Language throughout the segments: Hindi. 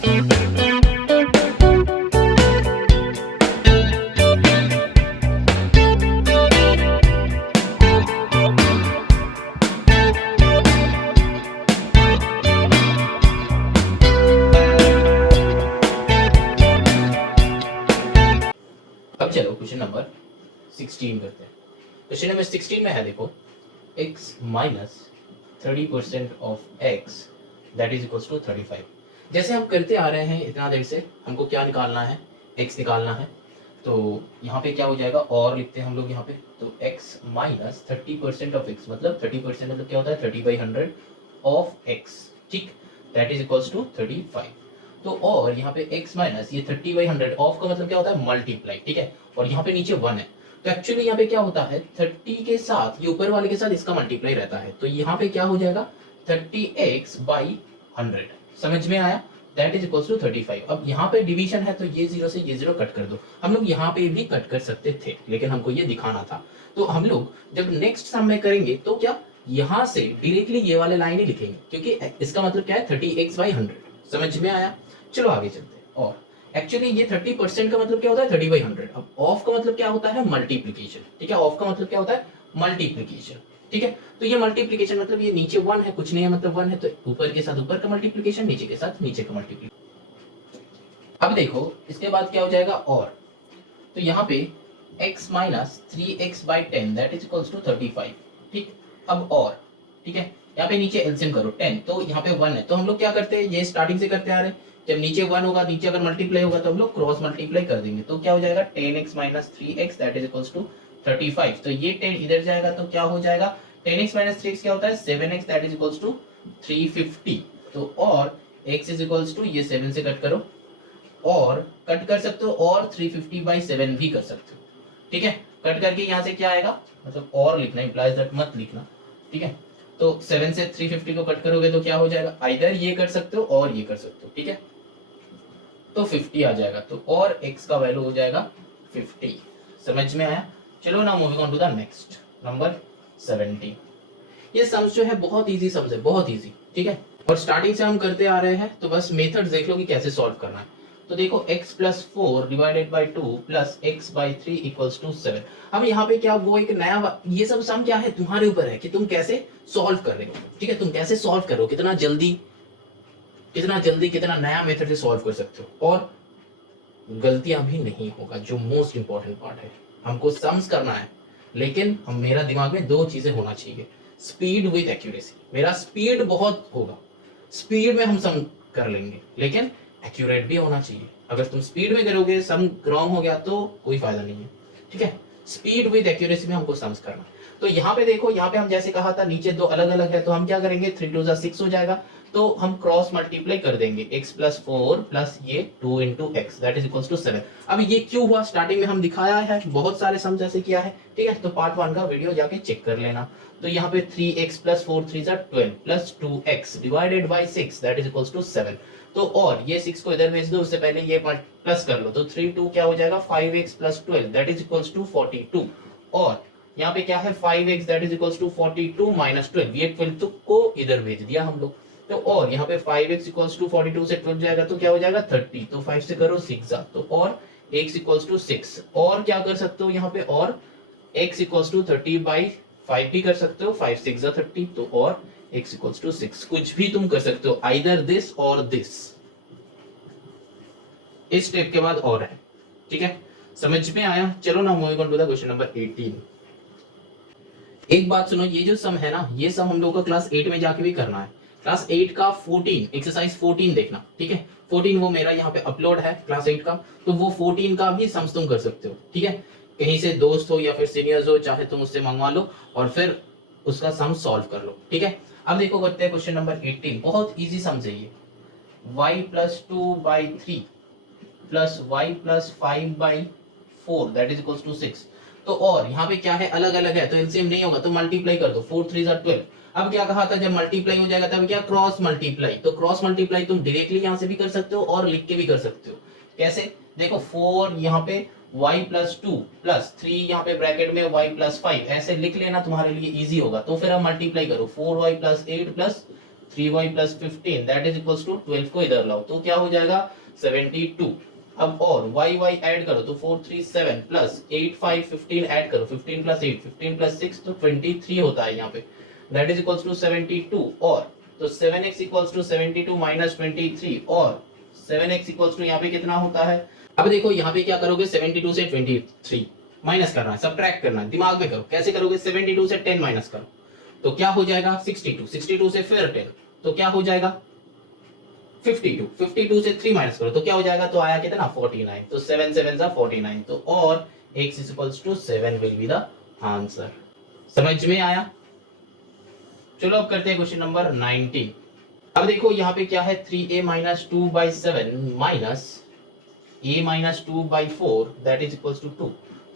अब चलो क्वेश्चन नंबर 16 करते हैं। क्वेश्चन नंबर 16 में है देखो x minus 30% of x that is equals to 35। जैसे हम करते आ रहे हैं इतना देर से, हमको क्या निकालना है, x निकालना है। तो यहाँ पे क्या हो जाएगा, और लिखते हैं हम लोग यहाँ पे, तो x माइनस 30% ऑफ x, मतलब 30% मतलब क्या होता है 30/100 ऑफ x, ठीक, दैट इज इक्वल्स टू 35। तो और यहाँ पे x माइनस ये 30/100 ऑफ का मतलब क्या होता है मल्टीप्लाई, ठीक है, और यहाँ पे नीचे 1 है। तो एक्चुअली यहाँ पे क्या होता है 30 के साथ, ये ऊपर वाले के साथ इसका मल्टीप्लाई रहता है, तो यहाँ पे क्या हो जाएगा 30x/100। समझ में आया, दैट इज इक्वल्स टू 35। अब यहाँ पे डिवीजन है तो ये 0 से ये 0 कट कर दो। हम लोग यहाँ पे भी कट कर सकते थे, लेकिन हमको ये दिखाना था। तो हम लोग जब नेक्स्ट सम में करेंगे तो क्या यहाँ से डायरेक्टली ये वाले लाइन ही लिखेंगे, क्योंकि इसका मतलब क्या है 30x/100। समझ में आया, चलो आगे चलते हैं। और एक्चुअली ये 30% का मतलब क्या होता है 30/100। अब ऑफ का मतलब क्या होता है मल्टीप्लीकेशन, ठीक है, ऑफ का मतलब क्या होता है मल्टीप्लीकेशन, ठीक है। तो ये मल्टीप्लीकेशन मतलब ये नीचे 1 है, कुछ नहीं है मतलब 1 है, तो ऊपर के साथ ऊपर का मल्टीप्लीकेशन, नीचे के साथ नीचे का मल्टीप्लीकेशन। अब देखो इसके बाद क्या हो जाएगा, और तो यहाँ पे x minus 3x/10 that is equals to 35, ठीक। अब और ठीक है, यहाँ पे नीचे एलसीएम करो 10, तो यहाँ पे 1 है, तो हम लोग क्या करते हैं, ये स्टार्टिंग से करते आ रहे हैं, जब नीचे 1 होगा, नीचे अगर मल्टीप्लाई होगा तो हम लोग क्रॉस मल्टीप्लाई कर देंगे, तो क्या हो जाएगा 10x minus 3x that is equals to 35। तो ये 10 इधर जाएगा तो क्या हो जाएगा 10x माइनस 3x क्या होता है 7x that is equals to 350। तो और x इज इक्वल्स टू ये 7 से कट करो, और कट कर सकते हो, और 350/7 भी कर सकते हो, ठीक है। कट करके यहाँ से क्या आएगा, मतलब और लिखना, इंप्लाइज दैट मत लिखना, ठीक है। तो 7 से 350 को कट करोगे तो क्या हो जाएगा, आइदर ये कर सकते हो और ये कर सकते हो, ठीक है। तो 50 आ जाएगा, तो और x का वैल्यू हो जाएगा 50। समझ में आया, चलो ना moving on to the next number 17। ये सम्स जो है बहुत इजी सम्स है, बहुत इजी, ठीक है, और स्टार्टिंग से हम करते आ रहे हैं, तो बस मेथड्स देख लो कि कैसे सॉल्व करना है। तो देखो x plus 4 divided by 2 plus x/3 equals to 7। अब यहाँ पे क्या वो एक नया, ये सब सम क्या है तुम्हारे ऊपर है कि तुम कैसे सॉल्व कर रहे हो, ठीक है, तुम कैसे सॉल्व करो, कितना जल्दी कितना नया मेथड से सॉल्व कर सकते हो, और गलतियां भी नहीं होगा, जो मोस्ट इंपॉर्टेंट पार्ट है। हमको सम्स करना है, लेकिन मेरा दिमाग में दो चीजें होना चाहिए, स्पीड विद एक्यूरेसी। मेरा स्पीड बहुत होगा, स्पीड में हम सम कर लेंगे, लेकिन एक्यूरेट भी होना चाहिए। अगर तुम स्पीड में करोगे सम रॉन्ग हो गया तो कोई फायदा नहीं है, ठीक है। स्पीड विद एक्यूरेसी में हमको सम्स करना है। तो यहाँ पे देखो, यहाँ पे हम जैसे कहा था नीचे दो अलग अलग है, तो हम क्या करेंगे 3 2 6 हो जाएगा, तो हम क्रॉस मल्टीप्लाई कर देंगे x प्लस 4 प्लस ये 2 into x that is equals to 7। अब ये क्यों हुआ, स्टार्टिंग में हम दिखाया है, बहुत सारे सम जैसे किया है, ठीक है, तो पार्ट 1 का वीडियो जाके चेक कर लेना। तो यहाँ पे 3x plus 4 3 12 plus 2x divided by 6 that is equals to 7। तो और ये 6 को इधर भेज दो, उससे पहले ये प्लस कर लो, तो 3 2 क्या हो जाएगा 5x plus 12 that is equals to 42। और यहाँ पे क्या है 5x that is equals to 42 minus 12, ये 12 को इधर भेज दिया हम लोग। तो और यहाँ पे 5x इक्वल्स टू 42 से 12 जाएगा तो क्या हो जाएगा 30, तो 5 से करो 6, तो और x इक्वल्स टू 6। और क्या कर सकते हो यहाँ पे, और x इक्वल्स टू 30/5 भी कर सकते हो, 5 6 30, तो और x इक्वल्स टू 6। कुछ भी तुम कर सकते हो, आइदर दिस और दिस, इस स्टेप के बाद और है, ठीक है, समझ में आया। चलो ना moving on to the question number 18। एक बात सुनो, ये जो सम है ना, ये सम हम लोग को क्लास 8 में जाके भी करना है। क्लास 8 का 14 एक्सरसाइज 14 देखना, ठीक है, 14 वो मेरा यहाँ पे अपलोड है क्लास 8 का, तो वो 14 का भी सम्स तुम कर सकते हो, ठीक है, कहीं से दोस्त हो या फिर सीनियर्स हो, चाहे तुम उससे मंगवा लो और फिर उसका सम सॉल्व कर लो, ठीक है। अब देखो करते हैं क्वेश्चन नंबर 18, बहुत इजी सम्स है ये। y plus 2/3 plus y plus 5/4 that is equals to 6। तो और यहाँ पे क्या है अलग अलग है, तो एलसीएम नहीं होगा तो मल्टीप्लाई कर दो, 4 3 12। अब क्या कहा था, जब मल्टीप्लाई हो जाएगा तब क्या क्रॉस मल्टीप्लाई, तो क्रॉस मल्टीप्लाई तुम डायरेक्टली यहाँ से भी कर सकते हो और लिख के भी कर सकते हो। कैसे, देखो 4 यहाँ पे y प्लस 2 प्लस 3 यहाँ पे ब्रैकेट में y प्लस 5, ऐसे लिख लेना, तुम्हारे लिए इजी होगा। तो फिर अब मल्टीप्लाई करो, 4y plus 8 plus 3y plus 15 that is equals to 12 को इधर लाओ तो क्या हो जाएगा 72। अब और y ऐड करो तो 4 3 7 प्लस 8 5 15 ऐड करो 15 प्लस 8 15 प्लस 6 तो 23 होता है यहाँ पे दैट इज इक्वल्स टू 72 और तो 7x इक्वल्स टू 72 माइनस 23 और 7x इक्वल्स टू यहाँ पे कितना होता है। अब देखो यहाँ पे क्या करोगे 72 से 23 माइनस करना है सब्ट्रैक्ट करना है दिमाग में करो कैसे करोगे 72 से 10 माइनस करो तो क्या हो जाएगा 62 से फिर 10 तो क्या हो जाएगा 52 से 3 माइनस करो तो क्या हो जाएगा तो आया कितना 49 तो 7 7 जा 49 तो और x is equals to 7 will be the answer. समझ में आया। चलो अब करते हैं क्वेश्चन नंबर 19। अब देखो यहाँ पे क्या है 3a minus 2/7 minus a minus 2/4 that is equals to 2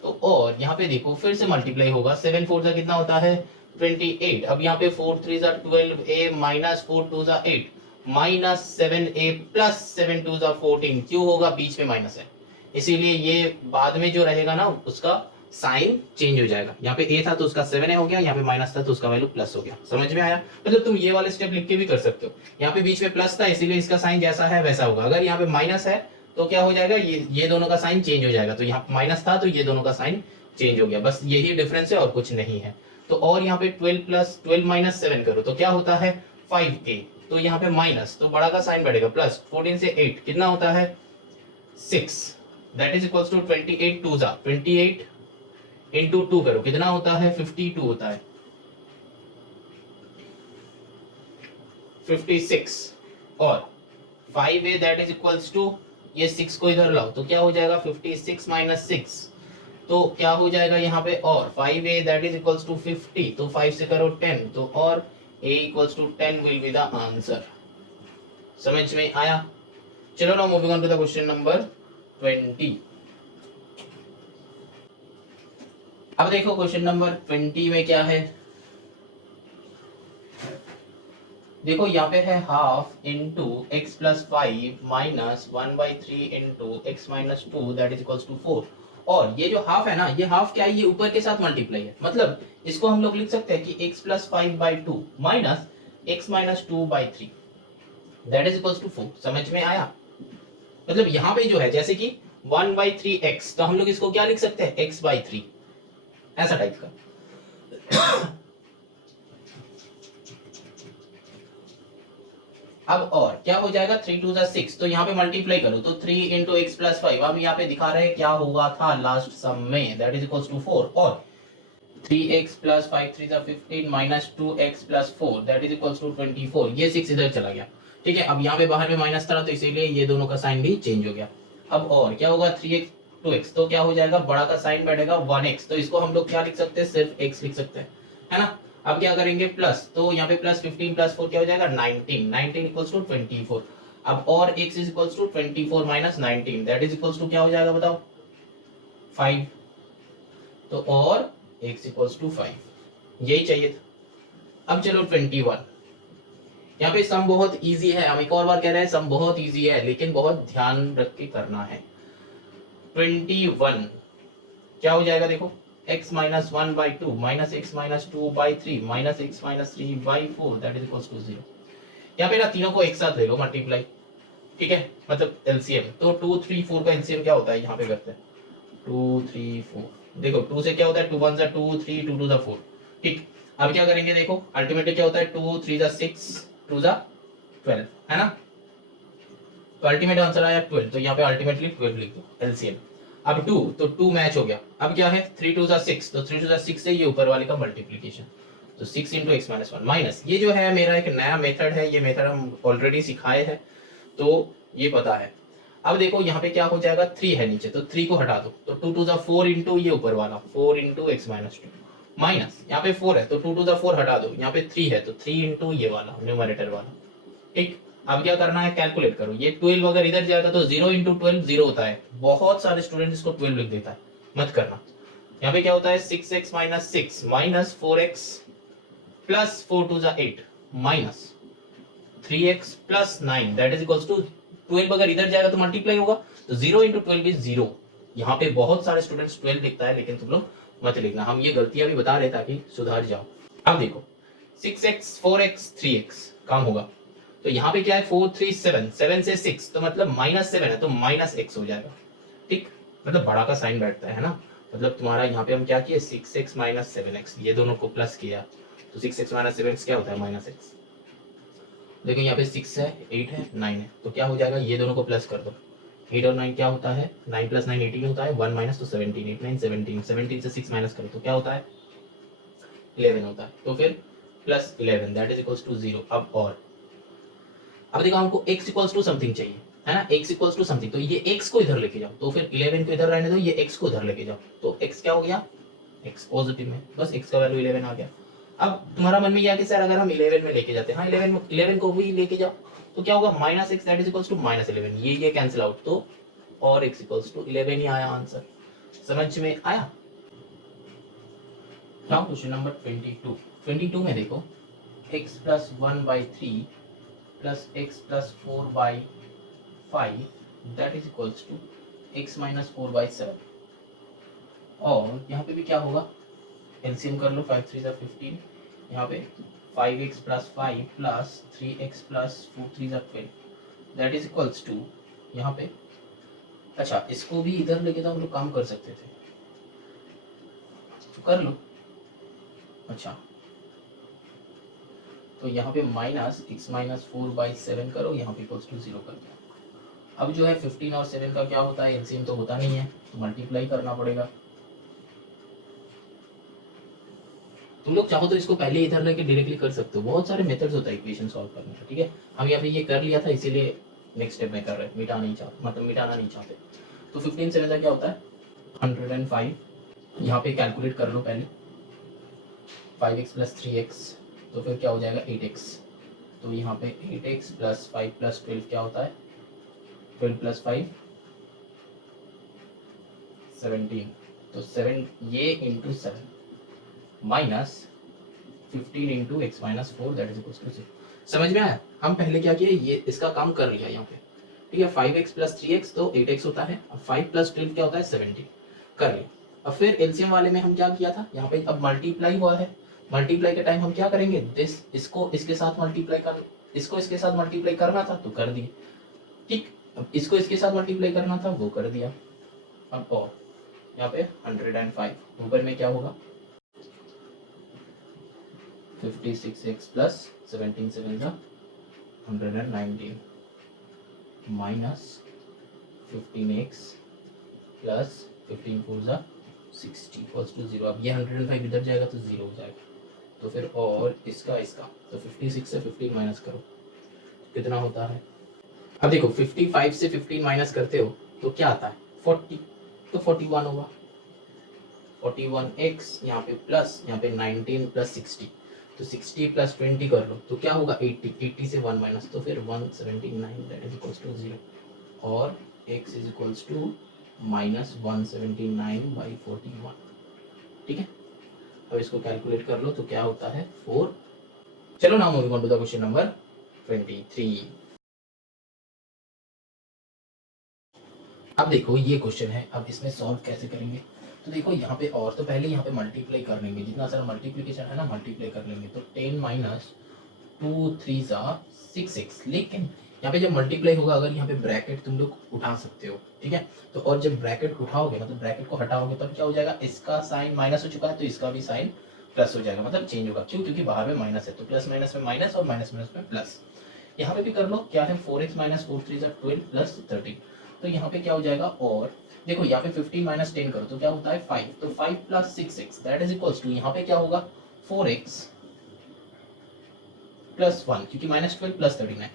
तो और यहाँ पे देखो फिर से मल्टीप्लाई होगा 7 4 का कितना होता है 28। अब यहाँ पे 4 3 जा 12a माइनस 4 2 जा 8 माइनस 7a प्लस 7 2 जा 14 क्यों होगा बीच में माइनस है इसीलिए ये बाद में जो रहेगा ना उसका साइन चेंज हो जाएगा। यहाँ पे a था तो उसका 7a हो गया यहाँ पे माइनस था तो उसका वैल्यू प्लस हो गया। समझ में आया। मतलब तुम ये वाले स्टेप लिख के भी कर सकते हो। यहाँ पे बीच में प्लस था इसीलिए इसका साइन जैसा है वैसा होगा। अगर यहाँ पे माइनस है तो क्या हो जाएगा ये दोनों का साइन चेंज हो जाएगा। तो यहाँ माइनस था तो ये दोनों का साइन चेंज हो गया बस यही डिफरेंस है और कुछ नहीं है। तो और यहाँ पे 12 माइनस 7 करो तो क्या होता है 5a तो यहाँ पे माइनस तो बड़ा का साइन बढ़ेगा प्लस 14 से 8 कितना होता है 6 दैट इज इक्वल्स टू 28 2 जा 28 इंटू 2 करो कितना होता है 52 होता है 56 और 5a that is equals to ये 6 को इधर लाओ तो क्या हो जाएगा 56 माइनस 6 तो क्या हो जाएगा यहाँ पे और 5a that is equals to 50 तो 5 से करो 10 तो और a equals to 10 will be the answer. समझ में आया। चलो now moving on to the question number 20। अब देखो क्वेश्चन नंबर 20 में क्या है देखो यहाँ पे है half into x plus 5 minus 1/3 into x minus 2 that is equals to 4 और ये जो हाफ है ना ये हाफ क्या है ये ऊपर के साथ मल्टीप्लाई है मतलब इसको हम लोग लिख सकते हैं कि x plus 5/2 minus x minus 2/3 that is equals to 4। समझ में आया। मतलब यहाँ पे जो है जैसे कि 1/3x तो हम लोग इसको क्या लिख सकते हैं x/3 ऐसा टाइप का। अब और क्या हो जाएगा 3 2 6 तो यहाँ पे मल्टीप्लाई करो तो 3 इंटू एक्स प्लस 5 हम यहाँ पे दिखा रहे हैं क्या हुआ था लास्ट सम में दैट इज इक्वल्स टू 4 और 3x plus 5 3 15 minus 2x plus 4 that is equals to 24 ये 6 इधर चला गया। ठीक है अब यहाँ पे बाहर में माइनस था तो इसीलिए ये दोनों का साइन भी चेंज हो गया। अब और क्या होगा 3x 2x तो क्या हो जाएगा बड़ा का साइन बढ़ेगा 1x तो इसको हम लोग क्या लिख सकते हैं सिर्फ x लिख सकते हैं है ना। अब क्या करेंगे प्लस तो यहाँ पे प्लस 15 प्लस 4 क्या हो जाएगा 19 इक्वल्स टू 24 अब और x is equals to 24 minus 19 that is equals to क्या हो जाएगा बताओ 5 तो और x इक्वल्स टू 5 यही चाहिए था। अब चलो 21 यहाँ पे सम बहुत इजी है। हम एक और बार कह रहे हैं सम बहुत इजी है लेकिन बहुत ध्यान रख के करना है। 21 क्या हो जाएगा देखो x minus 1/2 minus x minus 2/3 minus x minus 3/4 that is equals to 0। यहाँ पे ना तीनों को एक साथ ले लो मल्टीप्लाई। ठीक है मतलब एलसीएम तो 2 3 4 का एलसीएम क्या होता है यहाँ पे करते हैं 2 3 4 देखो 2 से क्या होता है 2 1 जा 2 3 2 2 जा 4 ठीक। अब क्या करेंगे देखो अल्टीमेटली क्या होता है 2 3 जा 6 2 जा 12 है ना। तो अल्टीमेट आंसर आया 12 तो यहाँ पे अल्टीमेटली 12 लिख दो एलसीएम। अब 2 तो 2 मैच हो गया। अब क्या है 3 2 जा 6 तो 3 2 जा 6 है ये ऊपर वाले का मल्टीप्लिकेशन तो 6 इंटू एक्स माइनस 1 माइनस ये जो है मेरा एक नया मेथड है। ये मेथड हम ऑलरेडी सिखाए हैं तो ये पता है। अब देखो यहाँ पे क्या हो जाएगा 3 है नीचे तो 3 को हटा दो तो 2 2 जा 4 इंटू ये ऊपर वाला 4 इंटू एक्स माइनस 2 माइनस यहाँ पे 4 है तो 2 2 जा 4 हटा दो यहाँ पे 3 है तो 3 इंटू ये वाला न्यूमरेटर वाला ठीक। अब क्या करना है कैलकुलेट करो ये 12 अगर इधर जाएगा तो 0 इंटू 12 0 होता है। बहुत सारे स्टूडेंट इसको 12 लिख देता है मत करना। यहाँ पे क्या होता है 6x minus 6 minus 4x plus 4 2 जा 8 minus 3x plus 9 that is equals to 12 अगर इधर जाएगा तो मल्टीप्लाई होगा तो 0 इंटू 12 इज 0। यहाँ पे बहुत सारे स्टूडेंट्स 12 लिखता है लेकिन तुम लोग मत लिखना। हम ये गलतियां भी बता रहे ताकि सुधार जाओ। अब देखो 6x 4x 3x काम होगा। तो यहाँ पे क्या है 4 3 7, 7 से 6 तो मतलब -7 है तो -x हो जाएगा। ठीक, मतलब बड़ा का साइन बैठता है ना। मतलब तुम्हारा यहाँ पे हम क्या किए 6x - 7x, ये दोनों को प्लस किया तो 6x - 7x क्या होता है -x। देखो यहाँ पे 6 है 8 है 9 है तो क्या हो जाएगा, ये दोनों को प्लस कर दो। 8 और 9 क्या होता है, 9 + 9 18 होता है, 1 माइनस तो 17, 8 9 17, 17 से 6 माइनस करो तो क्या होता है 11 होता है। तो फिर +11 दैट इज इक्वल्स टू 0। अब देखो हमको x इक्वल्स टू समथिंग चाहिए है ना, x इक्वल्स टू समथिंग, तो ये x को इधर लेके जाओ, तो फिर 11 को इधर रहने दो, ये x को इधर लेके जाओ, तो x क्या हो गया, x पॉजिटिव में, बस x का वैल्यू 11 आ गया। अब तुम्हारा मन में यह कि सर अगर हम 11 में लेके जाते हैं, हाँ 11 को भी लेके जाओ तो क्या होगा -x that is equals to -11, ये कैंसिल आउट, तो और x इक्वल्स टू 11 ही आया आंसर। समझ में आया। नाउ क्वेश्चन नंबर 22 में देखो x + 1/3 plus x plus 4/5 that is equals to x minus 4/7। और यहाँ पे भी क्या होगा, एलसीएम कर लो, 5 3 = 15, यहाँ पे 5x plus 5 plus 3x plus 4 3 = 12 that is equals to, यहाँ पे अच्छा इसको भी इधर लेके तो हम लोग काम कर सकते थे, तो कर लो। अच्छा तो यहाँ पे -x - 4/7 करो, यहाँ पे इक्वल्स टू 0 कर दो। अब जो है 15 और 7 का क्या होता है, एलसीएम तो होता नहीं है तो मल्टीप्लाई करना पड़ेगा। तुम लोग चाहो तो इसको पहले इधर लेके डायरेक्टली कर सकते हो, बहुत सारे मेथड्स होता है इक्वेशन सॉल्व करने का। ठीक है, हम यहाँ पे ये कर लिया था इसीलिए नेक्स्ट स्टेप में कर रहे हैं, मिटाना नहीं चाहते। तो 15 7 का क्या होता है 105, यहाँ पे कैलकुलेट कर लो पहले, 5x + 3x तो फिर क्या हो जाएगा 8x, तो यहाँ पे 8x + 5 + 12 क्या होता है 12 + 5 17, तो 7 ये into 7 minus 15 into x - 4 that is equal to 0। समझ में आया। हम पहले क्या किए, ये इसका काम कर लिया यहाँ पे। ठीक है, 5x + 3x तो 8x होता है, अब 5 + 12 क्या होता है 17 कर लिया। अब फिर एलसीएम वाले में हम क्या किया था, यहाँ पे अब मल्टीप्लाई हुआ है, मल्टीप्लाई के टाइम हम क्या करेंगे, इसको इसके साथ मल्टीप्लाई करना था तो कर दिए। ठीक, अब इसको इसके साथ मल्टीप्लाई करना था वो कर दिया। अब और यहाँ पे 105 ऊपर में क्या होगा 56x plus 17 7 = 119 minus 15x plus 15 4 = 60 equals to 0। अब ये 105 इधर जाएगा तो 0 हो जाएगा, तो फिर और इसका तो 56 से 15 माइनस करो कितना होता है। अब देखो 55 से 15 माइनस करते हो तो क्या आता है 40, तो 41 होगा, 41x यहाँ पे प्लस यहाँ पे 19 + 60, तो 60 + 20 कर लो तो क्या होगा 80, 80 से 1 माइनस तो फिर 179 दैट इज इक्वल्स टू 0, और x इज इक्वल्स टू -179/41। ठीक है, अब इसको कैलकुलेट कर लो तो क्या होता है 4। चलो now moving on to the question number 23। अब देखो ये क्वेश्चन है, अब इसमें सॉल्व कैसे करेंगे, तो देखो यहाँ पे और तो पहले यहाँ पे मल्टीप्लाई कर लेंगे, जितना सारा मल्टीप्लिकेशन है ना मल्टीप्लाई कर लेंगे, तो 10 - 2 3 = 6x। लेकिन यहाँ पे जब मल्टीप्लाई होगा अगर यहाँ पे ब्रैकेट तुम लोग उठा सकते हो, ठीक है, तो और जब ब्रैकेट उठाओगे मतलब ब्रैकेट को हटाओगे तब क्या हो जाएगा, इसका साइन माइनस हो चुका है तो इसका भी साइन प्लस हो जाएगा, मतलब चेंज होगा। क्यों, क्योंकि बाहर में माइनस है तो प्लस माइनस में माइनस और माइनस माइनस में प्लस। यहाँ पे भी कर लो, क्या है 4x - 4 3 = 12 + 13, तो यहाँ पे क्या हो जाएगा, और देखो यहाँ पे 15 - 10 करो तो क्या होता है 5, तो 5 + 6x that is equals to, यहाँ पे क्या होगा 4x + 1 क्योंकि -12 + 13 है,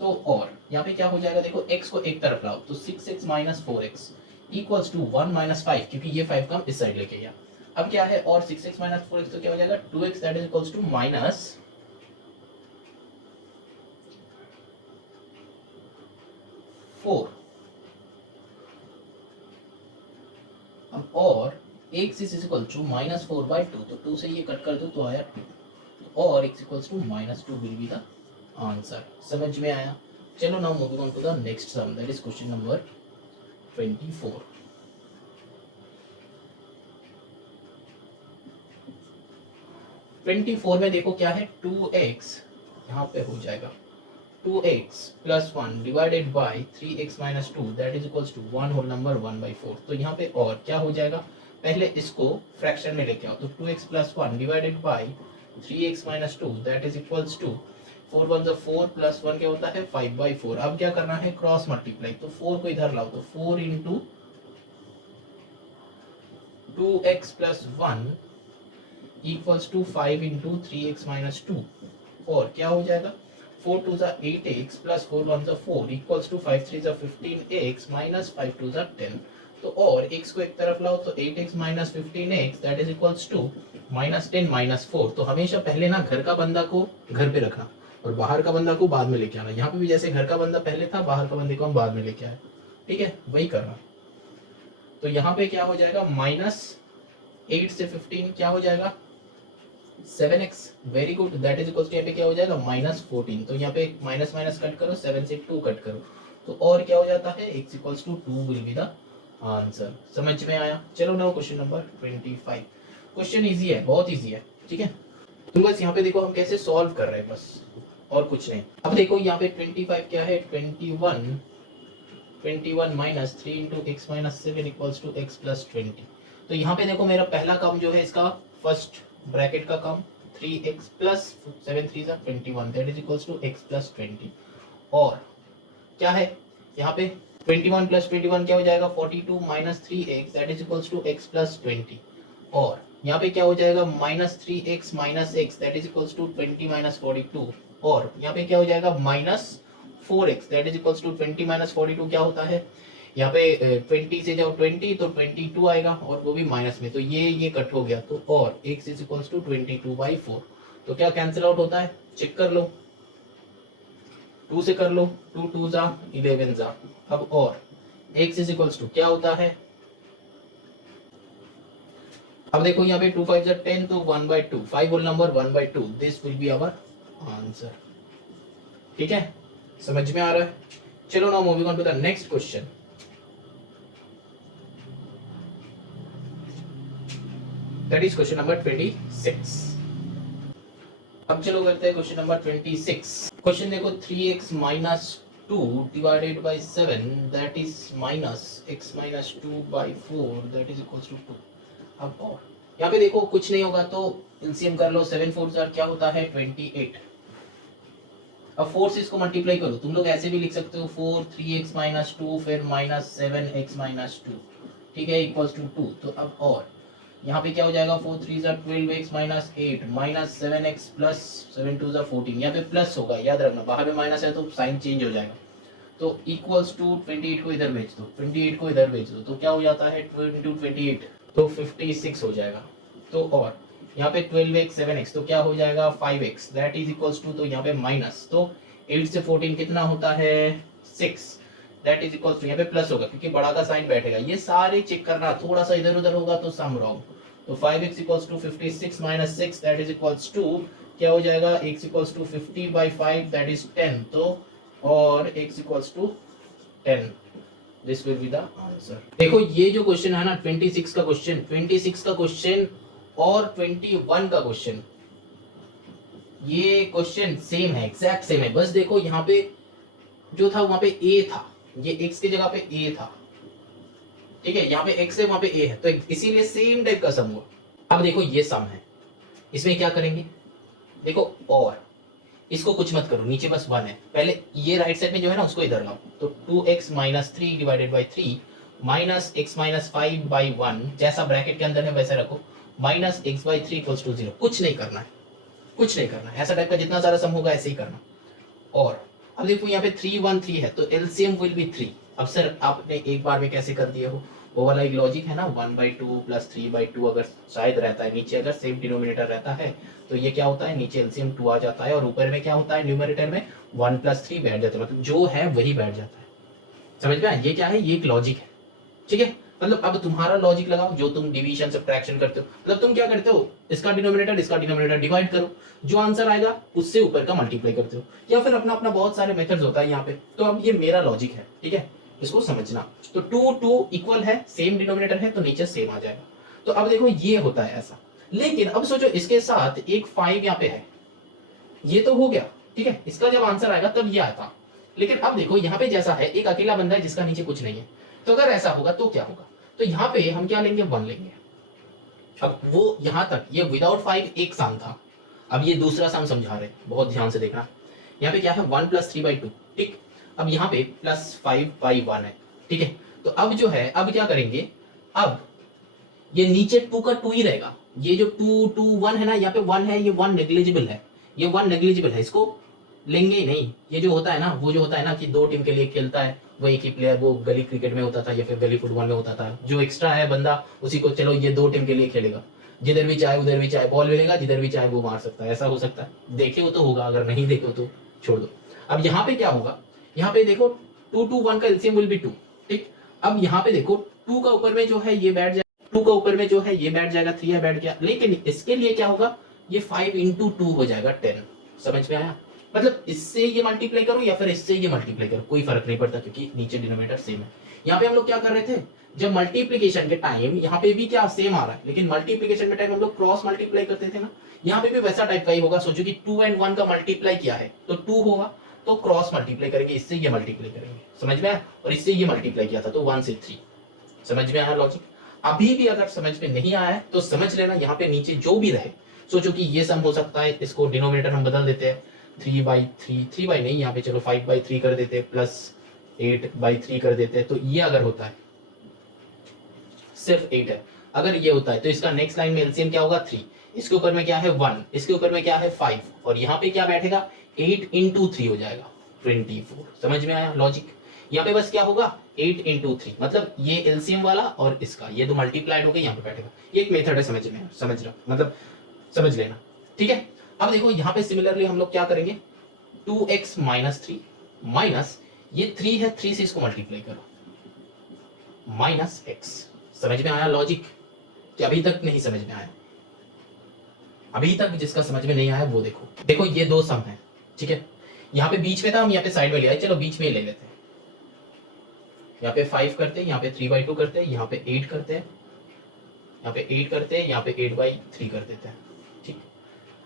तो और यहाँ पे क्या हो जाएगा, देखो x को एक तरफ लाओ तो 6x - 4x इक्वल्स टू 1 - 5 क्योंकि ये 5 का हम इस साइड लेके गया। अब क्या है, और 6x - 4x तो क्या हो जाएगा 2x that is equals to -4। अब और x इज इक्वल टू -4/2, तो 2 से ये कट कर दो तो आया 2, और x equals to -2 will be the answer. समझ में आया। चलो now moving on to the next sum that is question number 24। 24 में देखो क्या है 2x, यहाँ पे हो जाएगा 2x plus 1 divided by 3x minus 2 that is equals to 1 whole number 1/4। तो यहाँ पे और क्या हो जाएगा, पहले इसको फ्रैक्शन में लेके आओ, तो 2x plus 1 divided by 3x minus 2 that is equals to 4 1 जो 4 प्लस 1 क्या होता है 5/4। अब क्या करना है, क्रॉस मल्टीप्लाई, तो 4 को इधर लाओ, तो 4 into 2x plus 1 equals to 5 into 3x minus 2, और क्या हो जाएगा 4 2 जा 8x प्लस 4 1 जा 4 इक्वल्स टू 5 3 जा 15x माइनस 5 2 जा 10। तो और x को एक तरफ लाओ, तो 8x minus 15x that is equals to minus 10 minus 4। तो हमेशा पहले ना घर का बंदा को घर पे रखना और बाहर का बंदा को बाद में लेके आना। यहाँ पे भी जैसे घर का बंदा पहले था, बाहर का बंदे को हम बाद में लेके आए, ठीक है, वही करना। तो यहाँ पे क्या हो जाएगा, माइनस 8 से 15 क्या हो जाएगा 7x, very good, that is equal to यहाँ पे क्या हो जाएगा माइनस 14। तो यहाँ पे माइनस माइनस कट करो, 7 से 2 कट करो, तो और क्या हो जाता है x equals to 2 will be the answer. समझ में आया? चलो ना क्वेश्चन नंबर 25। क्वेश्चन इजी है, बहुत इजी है, ठीक है। तुम बस यहाँ पे देखो हम कैसे सॉल्व कर रहे हैं, बस और कुछ नहीं। अब देखो यहाँ पे 25 क्या है, 21 minus 3 into x minus 7 equals to x plus 20। तो यहाँ पे देखो मेरा पहला काम जो है इसका फर्स्ट ब्रैकेट का काम 3x प्लस 7 3 जा 21 that is equals to x plus 20, और क्या है यहाँ पे 21 प्लस 21 क्या हो जाएगा 42 minus 3x that is equals to x plus 20, और यहाँ पे क्या हो जाएगा minus 3x minus x that is equals to 20 minus 42, और यहाँ पे क्या हो जाएगा minus 4x that is equals to 20 minus 42 क्या होता है, यहाँ पे 20 से जाओ 20 तो 22 आएगा, और वो भी माइनस में, तो ये कट हो गया, तो और x इज इक्वल्स टू 22/4। तो क्या कैंसिल आउट होता है, चेक कर लो, 2 से कर लो, 2 2 जा 11 जा। अब और x इज इक्वल्स टू क्या होता है, अब देखो यहाँ पे 2 5 जा 10 तो 1/2, 5 whole number 1/2, this will be our answer. ठीक है, समझ में आ रहा है? चलो now moving on to the next question. That is question number 26। अब चलो करते हैं क्वेश्चन नंबर 26। क्वेश्चन देखो 3x minus 2 divided by 7 that is minus x minus 2/4 that is equals to 2। अब और यहाँ पे देखो कुछ नहीं होगा तो एलसीएम कर लो, 7 4 जार क्या होता है 28। अब 4 से इसको मल्टीप्लाई करो, तुम लोग ऐसे भी लिख सकते हो 4 3x माइनस 2 फिर माइनस 7x माइनस 2, ठीक है, इक्वल्स टू 2। तो अब और यहाँ पे क्या हो जाएगा 4 3 जा 12x minus 8 minus 7x plus 7 2 जा 14, यहाँ पे प्लस होगा, याद रखना, बाहर में माइनस है तो साइन चेंज हो जाएगा। तो इक्वल्स टू 28 को इधर भेज दो, 28 को इधर भेज दो, तो क्या हो जाता है 12 इंटू 28 तो 56 हो जाएगा। तो और यहाँ पे 12x 7x तो क्या हो जाएगा 5x that is equals to, तो यहाँ पे माइनस, तो 8 से 14 कितना होता है 6 दैट इज इक्वल्स टू, यहाँ पे प्लस होगा क्योंकि बड़ा का साइन बैठेगा। ये सारे चेक करना, थोड़ा सा इधर उधर होगा तो सम रॉन्ग। तो 5x equals to 56 minus 6 that is equals to क्या हो जाएगा x equals to 50/5 that is 10, तो और x equals to 10, this will be the answer. देखो ये जो क्वेश्चन है ना 26 का क्वेश्चन, 26 का क्वेश्चन और 21 का क्वेश्चन, ये क्वेश्चन सेम है, एग्जैक्ट सेम है। बस देखो यहाँ पे जो था वहां पे a था, ये x की जगह पे a था, ठीक है, यहाँ पे x है वहां पे a है, तो इसीलिए सेम टाइप का सम हुआ। अब देखो ये सम है, इसमें क्या करेंगे, देखो और इसको कुछ मत करो, नीचे बस 1 है, पहले ये राइट साइड में जो है ना उसको इधर लाओ, तो 2x minus 3 divided by 3 minus x minus 5/1 जैसा ब्रैकेट के अंदर है वैसे रखो, माइनस x/3 इक्वल्स टू 0। कुछ नहीं करना है, कुछ नहीं करना है, ऐसा टाइप का जितना सारा सम होगा ऐसे ही करना। और अब देखो यहाँ पे 3 1 3 है तो एलसीएम विल बी 3। अब सर आपने एक बार में कैसे कर दिए हो, वो वाला एक लॉजिक है ना, 1/2 प्लस 3/2 अगर शायद रहता है, नीचे अगर सेम डिनोमिनेटर रहता है तो ये क्या होता है, नीचे एलसीएम 2 आ जाता है और ऊपर में क्या होता है, न्यूमरेटर में 1 + 3 बैठ जाता है, मतलब जो है वही बैठ जाता है। समझ में आया? ये क्या है, ये एक लॉजिक है, ठीक है। मतलब अब तुम्हारा लॉजिक लगाओ, जो तुम डिवीजन सब्ट्रैक्शन करते हो, मतलब तुम क्या करते हो, इसका डिनोमिनेटर डिवाइड करो, जो आंसर आएगा उससे ऊपर का मल्टीप्लाई करते हो, या फिर अपना अपना बहुत सारे मेथड्स होता है यहाँ पे। तो अब ये मेरा लॉजिक है, ठीक है, इसको समझना। तो 2 2 इक्वल है, सेम डिनोमिनेटर है तो नीचे सेम आ जाएगा। तो अब देखो ये होता है ऐसा, लेकिन अब सोचो इसके साथ एक 5 यहाँ पे है, ये तो हो गया, ठीक है, इसका जब आंसर आएगा तब ये आता। लेकिन अब देखो यहाँ पे जैसा है एक अकेला बंदा है जिसका नीचे कुछ नहीं है, तो अगर ऐसा होगा तो क्या होगा, तो यहाँ पे हम क्या लेंगे, 1 लेंगे। अब वो यहाँ तक ये विदाउट 5 एक सम था, अब ये दूसरा सम समझा रहे हैं, बहुत ध्यान से देखना। यहाँ पे क्या है 1 + 3/2, ठीक। अब यहाँ पे +5/1 है, ठीक है। तो अब जो है अब क्या करेंगे, अब ये नीचे 2 का 2 ही रहेगा, ये जो 2 2 1 है ना, यहाँ पे 1 है, ये 1 नेग्लिजिबल है, ये 1 नेग्लिजिबल है, इसको लेंगे ही नहीं। ये जो होता है ना, वो जो होता है ना कि 2 टीम के लिए खेलता है वो एक ही प्लेयर, वो गली क्रिकेट में होता था या फिर गली फुटबॉल में होता था, जो एक्स्ट्रा है बंदा उसी को, चलो ये 2 टीम के लिए खेलेगा, जिधर भी चाहे उधर भी चाहे बॉल मिलेगा, जिधर भी चाहे वो मार सकता है, ऐसा हो सकता है। देखे हो तो होगा, अगर नहीं देखे हो तो छोड़ दो। अब यहाँ पे क्या होगा, यहाँ पे देखो 2 2 1 का एलसीएम विल बी 2, ठीक। अब यहाँ पे देखो 2 का ऊपर में जो है ये बैठ जाएगा, 2 का ऊपर में जो है ये बैठ जाएगा, 3 है बैठ गया, लेकिन इसके लिए क्या होगा, ये 5 × 2 हो जाएगा 10। समझ में आया, मतलब इससे ये मल्टीप्लाई करो या फिर इससे ये मल्टीप्लाई करो, कोई फर्क नहीं पड़ता क्योंकि नीचे डिनोमिनेटर सेम है। यहाँ पे हम लोग क्या कर रहे थे, जब मल्टीप्लीकेशन के टाइम यहाँ पे भी क्या सेम आ रहा है, लेकिन मल्टीप्लीकेशन के टाइम हम लोग क्रॉस मल्टीप्लाई करते थे ना, यहाँ पे भी वैसा टाइप का ही होगा। सोचो कि 2 और 1 का मल्टीप्लाई किया है तो 2 होगा, तो क्रॉस मल्टीप्लाई करेंगे, इससे ये मल्टीप्लाई करेंगे, समझ में आया, और इससे ये मल्टीप्लाई किया था तो 1 से 3। समझ में आया लॉजिक। अभी भी अगर समझ में नहीं आया है तो समझ लेना, यहाँ पे नीचे जो भी रहे, सोचो कि ये सम हो सकता है, इसको डिनोमिनेटर हम बदल देते हैं 3/3, 3 बाई नहीं, यहाँ पे चलो 5/3 कर देते हैं, +8/3 कर देते हैं, तो ये अगर होता है सिर्फ 8 है, अगर ये होता है तो इसका नेक्स्ट लाइन में एलसीएम क्या होगा 3, इसके ऊपर में क्या है 1, इसके ऊपर में क्या है 5, और यहाँ पे क्या बैठेगा 8 × 3 हो जाएगा 24। समझ में आया लॉजिक। यहाँ पे बस क्या होगा 8 × 3, मतलब ये एलसीएम वाला और इसका ये दो मल्टीप्लाइड हो गए, यहाँ पे बैठेगा। ये एक मेथड है, समझ में, समझ रहा मतलब समझ लेना, ठीक है। अब देखो यहाँ पे सिमिलरली हम लोग क्या करेंगे, 2x - 3 माइनस ये 3 है, 3 से इसको मल्टीप्लाई करो -x। समझ में आया लॉजिक कि अभी तक नहीं समझ में आया? अभी तक जिसका समझ में नहीं आया वो देखो, देखो ये दो सम है, ठीक है। यहाँ पे बीच में था, हम यहाँ पे साइड में ले आए, चलो बीच में ही ले लेते हैं। यहाँ पे 5 करते हैं, यहाँ पे 3/2 करते हैं, यहाँ पे 8 करते हैं, यहाँ पे 8 करते हैं, यहाँ पे 8/3 कर देते हैं, ठीक।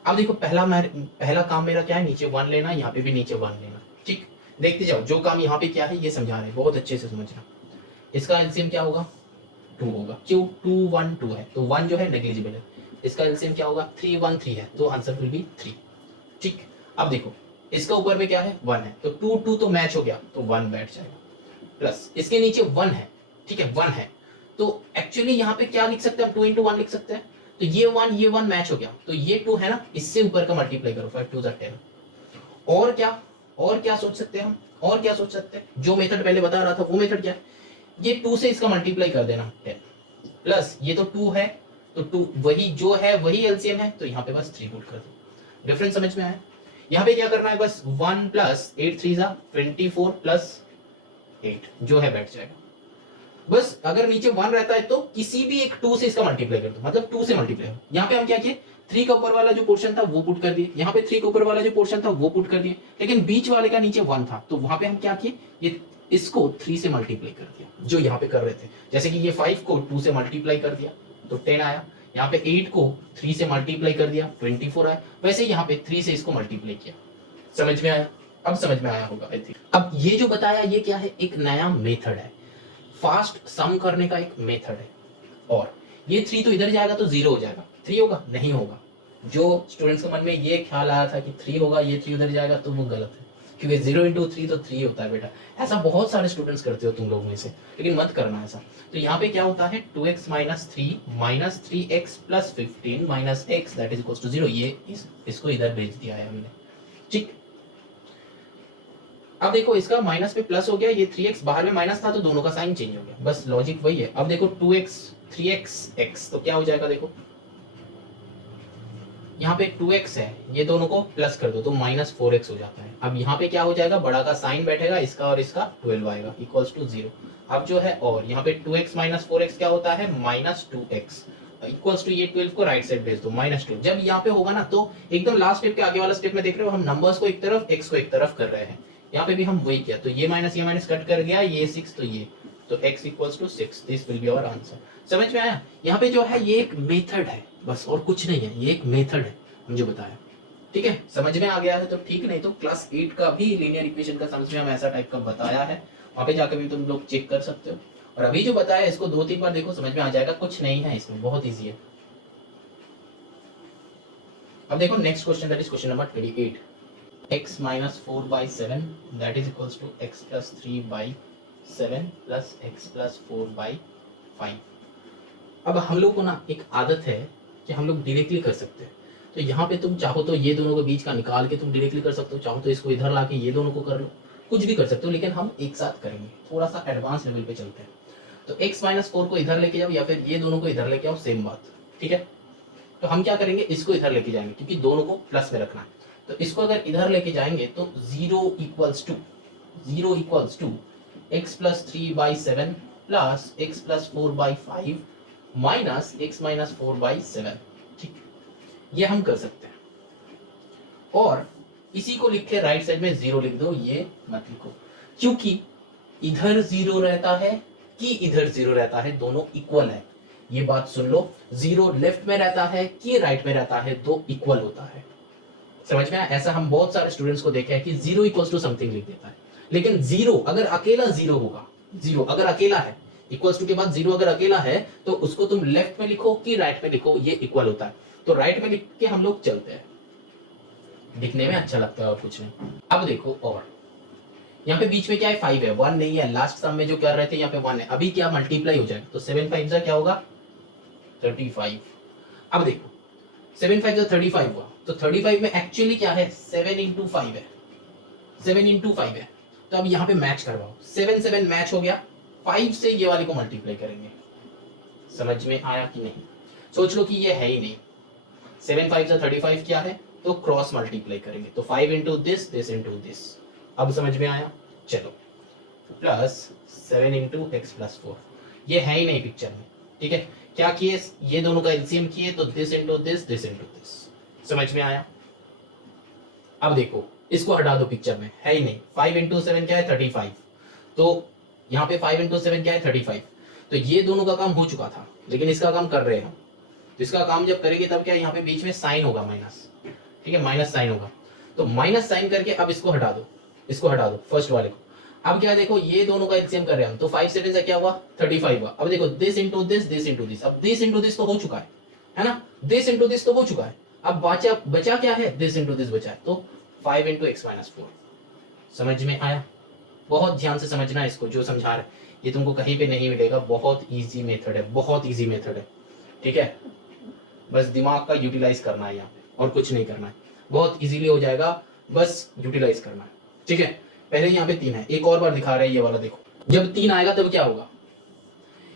अब देखो पहला काम मेरा क्या है, नीचे 1 लेना, यहाँ पे भी नीचे 1 लेना, ठीक। देखते जाओ जो काम यहाँ पे क्या है ये समझा रहे हैं, बहुत अच्छे से समझना। इसका एलसीएम क्या होगा 2 होगा, क्यों 2 1 2 है तो 1 जो है नेग्लिजिबल है। इसका एलसीएम क्या होगा 3 1 3 है तो आंसर विल बी 3, ठीक। अब देखो इसका ऊपर में क्या है 1 है, तो 2 2 तो मैच हो गया तो 1 बैठ जाएगा, प्लस इसके नीचे 1 है, ठीक है 1 है, तो एक्चुअली यहाँ पे क्या लिख सकते हैं, 2 × 1 लिख सकते हैं, तो ये 1 मैच हो गया, तो ये 2 है ना, इससे ऊपर का मल्टीप्लाई करो, 5 2 10। और क्या सोच सकते हैं हम, और क्या सोच सकते हैं, जो मेथड पहले बता रहा था वो मेथड क्या है, ये 2 से इसका मल्टीप्लाई कर देना 10, प्लस ये तो 2 है तो 2 वही जो है वही एलसीएम है, तो यहाँ पे बस 3 पुट कर दो। डिफरेंस समझ में आया? यहाँ पे क्या करना है, बस 1 + 8 3 24 + 8 जो है बैठ जाएगा। बस अगर नीचे 1 रहता है तो किसी भी एक 2 से इसका मल्टीप्लाई कर दो, मतलब 2 से मल्टीप्लाई हो। यहाँ पे हम क्या किए, 3 का ऊपर वाला जो पोर्शन था वो पुट कर दिए, यहाँ पे 3 के ऊपर वाला जो पोर्शन था वो पुट कर दिए, लेकिन बीच वाले का नीचे 1 था तो वहां पे हम क्या किए, ये इसको 3 से मल्टीप्लाई कर दिया, जो यहाँ पे कर रहे थे। जैसे कि ये 5 को 2 से मल्टीप्लाई कर दिया तो 10 आया, यहाँ पे 8 को 3 से मल्टीप्लाई कर दिया 24 आया, वैसे यहाँ पे 3 से इसको मल्टीप्लाई किया। समझ में आया? अब समझ में आया होगा आई थिंक। अब ये जो बताया ये क्या है, एक नया मेथड है, फास्ट सम करने का एक मेथड है। और ये 3 तो इधर जाएगा तो 0 हो जाएगा, 3 होगा नहीं होगा। जो स्टूडेंट्स के मन में ये ख्याल आया था कि 3 होगा, ये 3 उधर जाएगा, तो वो गलत है, क्योंकि 0 × 3 तो 3 होता है बेटा। ऐसा बहुत सारे स्टूडेंट्स करते हो तुम लोग में से, लेकिन मत करना ऐसा। तो यहाँ पे क्या होता है 2x - 3 - 3x + 15 - x that is equal to 0। ये इसको इधर भेज दिया है हमने, ठीक। अब देखो इसका माइनस पे प्लस हो गया, ये 3x बाहर में माइनस था तो दोनों का साइन चेंज हो गया, बस लॉजिक वही है। अब देखो 2x 3x x तो क्या हो जाएगा, देखो यहाँ पे 2x है, ये दोनों को प्लस कर दो तो -4x हो जाता है। अब यहाँ पे क्या हो जाएगा, बड़ा का साइन बैठेगा, इसका और इसका 12 आएगा इक्वल्स टू 0। अब जो है और यहाँ पे 2x - 4x क्या होता है -2x इक्वल्स टू, ये 12 को राइट साइड भेज दो -2। जब यहाँ पे होगा ना तो एकदम लास्ट स्टेप के आगे वाला स्टेप में देख रहे हो, हम नंबर्स को एक तरफ x को एक तरफ कर रहे हैं। यहाँ पे भी हम वही किया, तो ये माइनस कट कर गया, ये 6 तो ये, तो x equals to 6, this will be our answer. समझ में आया? यहाँ पे जो है ये एक मेथड है, बस, और कुछ नहीं है, ये एक मेथड है हम जो बताया। ठीक है, समझ में आ गया है तो ठीक, नहीं तो क्लास 8 का भी लीनियर इक्वेशन का समझ में हम ऐसा टाइप का बताया है, वहां पे जाकर भी तुम लोग चेक कर सकते हो। और अभी जो बताया इसको 2-3 बार देखो, समझ में आ जाएगा, कुछ नहीं है इसमें, बहुत ईजी है। अब देखो next question, that is question number 28। x minus 4/7 that is equals to x plus 3/7 plus x plus 4/5। अब हम लोग को ना एक आदत है कि हम लोग डायरेक्टली कर सकते हैं, तो यहाँ पे तुम चाहो तो ये दोनों के बीच का निकाल के तुम डायरेक्टली कर सकते हो, चाहो तो इसको इधर ला के ये दोनों को कर लो, कुछ भी कर सकते हो, लेकिन हम एक साथ करेंगे, थोड़ा सा एडवांस लेवल पे चलते हैं। तो x माइनस 4 को इधर लेके जाओ या फिर ये दोनों को इधर लेके आओ, सेम बात। ठीक है, तो हम क्या करेंगे, इसको इधर लेके जाएंगे क्योंकि दोनों को प्लस में रखना है। तो इसको अगर इधर लेके जाएंगे तो 0 equals to x plus 3/7 plus x plus 4/5 minus x minus 4/7। ठीक, ये हम कर सकते हैं। और इसी को लिख के राइट साइड में 0 लिख दो, ये मत लिखो, क्योंकि इधर 0 रहता है कि इधर 0 रहता है, दोनों इक्वल है। ये बात सुन लो, 0 लेफ्ट में रहता है कि राइट में रहता है, दो इक्वल होता है। समझ में आया? ऐसा हम बहुत सारे स्टूडेंट्स को देखे हैं कि 0 इक्वल्स टू समथिंग लिख देता है, लेकिन 0 अगर अकेला 0 होगा, 0 अगर अकेला है, इक्वल्स टू के बाद 0 अगर अकेला है तो उसको तुम लेफ्ट में लिखो कि राइट में लिखो, ये इक्वल होता है। तो राइट में लिख के हम लोग चलते हैं, दिखने में अच्छा लगता है और कुछ नहीं। अब देखो, और यहाँ पे बीच में क्या है, 5 है, 1 नहीं है। लास्ट सम में जो कर रहे थे यहाँ पे 1 है, अभी क्या मल्टीप्लाई हो जाएगा, तो 7 5 क्या होगा 35। अब देखो 7 5 35 हुआ, तो 35 में एक्चुअली क्या है, 7 इंटू 5 है, 7 इंटू 5 है। तो अब यहाँ पे मैच करवाओ, 7 7 मैच हो गया, 5 से ये वाले को मल्टीप्लाई करेंगे। समझ में आया कि नहीं? सोच लो कि ये है ही नहीं, 7 5 35 क्या है, तो क्रॉस मल्टीप्लाई करेंगे, तो 5 into this, this into this. अब समझ में आया? चलो, प्लस 7 इंटू एक्स प्लस 4, ये है ही नहीं पिक्चर में। ठीक है, क्या किए, ये दोनों का एलसीएम किए, तो this into this, this into this. समझ में आया? अब देखो, इसको हटा दो, पिक्चर में है ही नहीं। 5 इंटू 7 क्या है, 35, तो यहाँ पे 5 इंटू 7 क्या है, 35। तो ये दोनों का काम हो चुका था, लेकिन इसका काम कर रहे हैं हम। तो इसका काम जब करेंगे तब क्या, यहाँ पे बीच में साइन होगा माइनस, ठीक है, माइनस साइन होगा, तो माइनस साइन करके अब इसको हटा दो, इसको हटा दो फर्स्ट वाले को। अब क्या देखो, ये दोनों का एलसीएम कर रहे हैं हम, तो 5 7 से क्या हुआ, 35 हुआ। अब देखो this into this, this into this, अब दिस इंटू दिस तो हो चुका है ना, दिस इंटू दिस तो हो चुका है। अब बचा क्या है, दिस इंटू दिस बचा है, तो 5 इंटू एक्स माइनस 4। समझ में आया? बहुत ध्यान से समझना इसको, जो समझा रहा है ये तुमको कहीं पे नहीं मिलेगा, बहुत इजी मेथड है, बहुत इजी मेथड है। ठीक है, बस दिमाग का यूटिलाइज करना है यहाँ पे, और कुछ नहीं करना है, बहुत इजीली हो जाएगा, बस यूटिलाइज करना है। ठीक है, पहले यहाँ पे 3 है, एक और बार दिखा रहे हैं ये वाला, देखो जब 3 आएगा तब क्या होगा।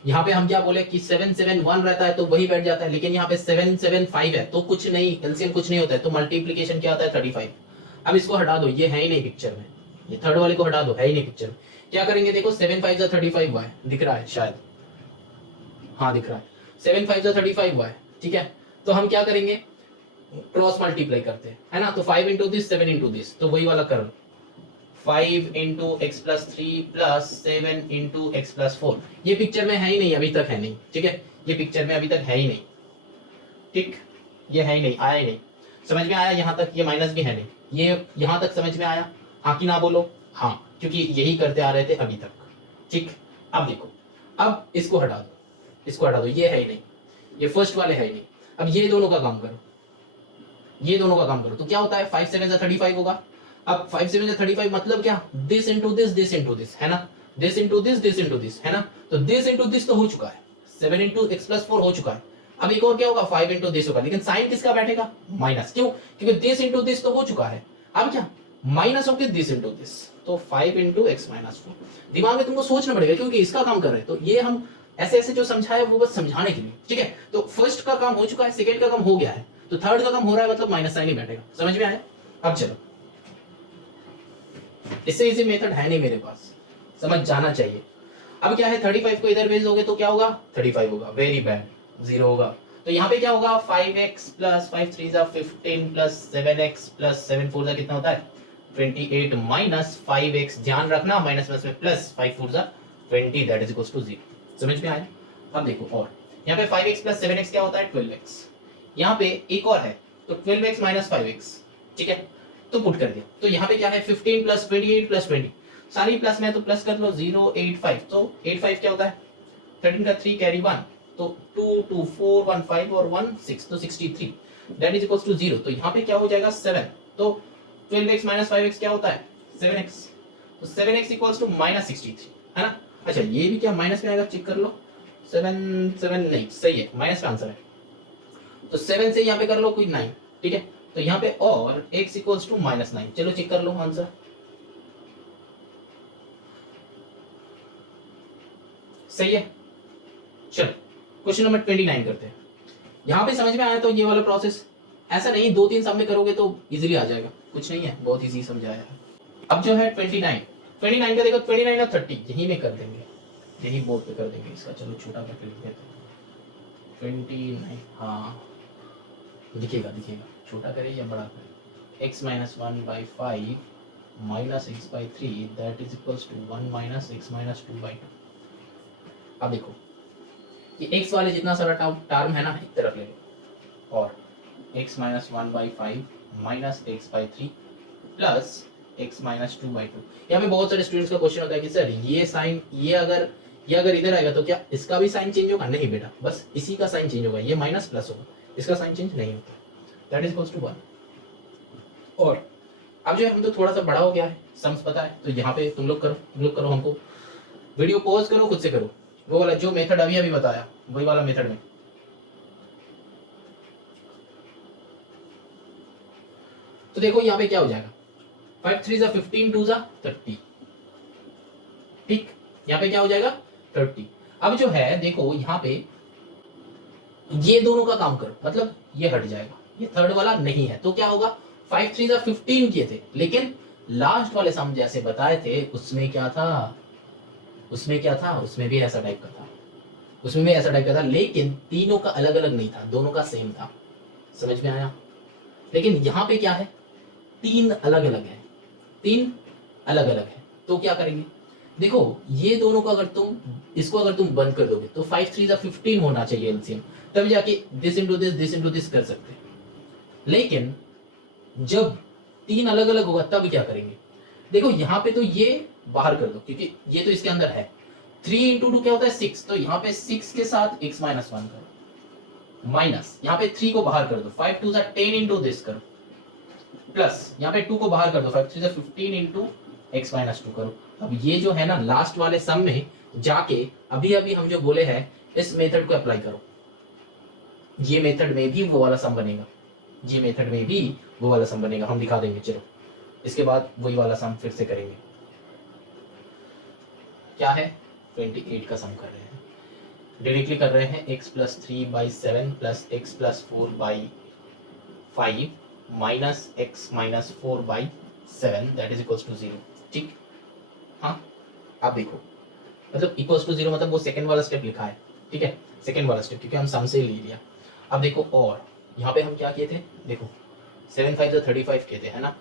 यहाँ पे हम क्या बोले कि 7 7 1 रहता है तो वही बैठ जाता है, लेकिन यहाँ पे 7 7 5 है, तो कुछ नहीं, एलसीएम कुछ नहीं होता है, तो मल्टीप्लीकेशन क्या होता है, 35। अब इसको हटा दो, ये है ही नहीं पिक्चर में, ये थर्ड वाले को हटा दो, है ही नहीं पिक्चर में। क्या करेंगे, देखो 7 5 35 हुआ है, दिख रहा है शायद, हाँ दिख रहा है, 7 5 35 हुआ है। ठीक है, तो हम क्या करेंगे, क्रॉस मल्टीप्लाई करते हैं, है ना, तो 5 इंटू दिस, 7 इंटू दिस, तो वही वाला कर, 5 into x plus 3 plus 7 into x plus 4। ये पिक्चर में है ही नहीं, अभी तक है नहीं। ठीक है, ये पिक्चर में अभी तक है ही नहीं, ठीक, ये है ही नहीं, आया ही नहीं। समझ में आया यहाँ तक? ये माइनस भी है नहीं, ये यहाँ तक समझ में आया, हाँ कि ना बोलो? हाँ, क्योंकि यही करते आ रहे थे अभी तक। ठीक, अब देखो, अब इसको हटा दो, इसको हटा दो, ये है ही नहीं, ये फर्स्ट वाले है ही नहीं। अब ये दोनों का काम करो, ये दोनों का काम करो, तो क्या होता है, 5 7 35 होगा। अब 5 7 35 मतलब क्या, this into this, this into this, है ना, this into this, this into this, है ना, तो दिस इंटू दिस तो हो चुका है, 7 इंटू एक्स प्लस 4 हो चुका है। अब एक और क्या होगा, 5 इंटू दिस होगा, लेकिन साइन किसका बैठेगा, माइनस, क्यों, क्योंकि दिस इंटू दिस तो हो चुका है। अब क्या, माइनस होके दिस इंटू दिस, तो 5 इंटू एक्स माइनस 4। दिमाग में तुमको सोचना पड़ेगा, क्योंकि इसका काम कर रहे हैं, तो ये हम ऐसे ऐसे जो समझाया वो बस समझाने के लिए। ठीक है, तो फर्स्ट का काम हो चुका है, सेकेंड का काम हो गया है, तो थर्ड का काम हो रहा है, मतलब माइनस साइन ही बैठेगा। समझ में आया? अब चलो, इससे इजी मेथड है नहीं मेरे पास, समझ जाना चाहिए। अब क्या है, 35 को इधर भेज दोगे तो क्या होगा, 35 होगा, वेरी बैड, 0 होगा। तो यहाँ पे क्या होगा, 5x plus 5 3 15 plus 7x plus 7 4 कितना होता है, 28 माइनस 5x, ध्यान रखना माइनस प्लस में plus 5 4 20, that is equals to 0। समझ में आया? अब देखो, और यहाँ पे 5x प्लस 7x क्या होता है, 12x। यहाँ पे एक और है, तो 12x माइनस 5x, ठीक है, तो पुट कर दिया। तो यहाँ पे क्या है 15 प्लस 28 प्लस 20, सारी प्लस में तो प्लस कर लो 085, तो 85 क्या होता है 13 का 3 कैरी 1, तो 2 2 4 1 5 और 1 6, तो 63 दैट इज इक्वल्स टू 0। तो यहाँ पे क्या हो जाएगा 7, तो 12x माइनस 5x क्या होता है 7x, तो 7x इक्वल्स टू माइनस 63, है ना। अच्छा ये भी क्या माइनस में आएगा, चेक कर लो, 7 7 नहीं सही है, माइनस का आंसर है, तो 7 से यहाँ पे कर लो कोई 9, ठीक है, तो यहाँ पे और x इक्वल्स टू माइनस 9, चलो चेक कर लो आंसर, सही है। चलो क्वेश्चन नंबर 29 करते हैं। यहाँ पे समझ में आया तो ये वाला प्रोसेस, ऐसा नहीं 2-3 सम में करोगे तो इजीली आ जाएगा, कुछ नहीं है, बहुत इजी समझाया है। अब जो है 29 का देखो, 29 और 30 यही में कर देंगे, यही बोर्ड पे कर देंगे इसका, चलो छोटा करके लिख देते हैं 29, हाँ दिखेगा दिखेगा, छोटा करे या बड़ा करे, x minus 1/5 minus x by 3 that is equals to 1 minus x minus 2/2। अब देखो ये x वाले जितना सारा टर्म है ना एक तरफ ले लो, और x minus 1/5 minus x by 3 plus x minus 2/2। यहाँ पे बहुत सारे स्टूडेंट्स का क्वेश्चन होता है कि सर ये साइन ये अगर इधर आएगा तो क्या इसका भी साइन चेंज होगा, नहीं बेटा, बस इसी का साइन चेंज होगा, ये माइनस प्लस होगा, इसका साइन चेंज नहीं होता, दैट इज इक्वल्स टू 1। और अब जो है हम तो थोड़ा सा बड़ा हो गया है, सम्स पता है, तो यहाँ पे तुम लोग करो, हमको वीडियो पॉज करो, खुद से करो, वो वाला जो मेथड अभी बताया वही वाला मेथड में। तो देखो यहाँ पे क्या हो जाएगा, 5 3 15 2 30, ठीक, यहाँ पे क्या हो जाएगा 30। अब जो है देखो यहाँ पे ये दोनों का काम करो, मतलब ये हट जाएगा, ये थर्ड वाला नहीं है, तो क्या होगा 5 3 15 किए थे, लेकिन लास्ट वाले सम जैसे बताए थे उसमें क्या था, उसमें भी ऐसा टाइप का था, लेकिन तीनों का अलग अलग नहीं था, दोनों का सेम था, समझ में आया। लेकिन यहाँ पे क्या है, तीन अलग अलग है, तो क्या करेंगे, देखो ये दोनों को अगर तुम बंद कर दोगे तो 5 3 15 होना चाहिए एलसीएम, तब जाके दिस इंटू दिस कर सकते हैं। लेकिन जब तीन अलग अलग होगा तब क्या करेंगे, देखो यहाँ पे तो ये बाहर कर दो क्योंकि ये तो इसके अंदर है, 3 इंटू 2 क्या होता है 6, तो यहाँ पे 6 के साथ x माइनस 1 करो, माइनस यहाँ पे 3 को बाहर कर दो, 5 2 10 इंटू दिस करो, प्लस यहाँ पे 2 को बाहर कर दो, 5 3 15 इंटू x माइनस 2 करो। अब ये जो है ना लास्ट वाले सम में जाके अभी हम जो बोले हैं इस मेथड को अप्लाई करो, ये मेथड में भी वो वाला सम बनेगा, हम दिखा देंगे, चलो इसके बाद वही वाला सम फिर से करेंगे। क्या है 28 का सम कर रहे हैं, डायरेक्टली कर रहे हैं, x plus 3/7 plus x plus 4/5 minus x minus 4/7 that is equals to 0, ठीक, हाँ। अब देखो मतलब इक्वल्स टू 0 मतलब वो सेकंड वाला स्टेप लिखा है, ठीक है, सेकंड वाला स्टेप क्योंकि हम सम से ही ले लिया। अब देखो और यहाँ पे हम क्या किए थे, देखो 7 5 35 किए थे, है ना।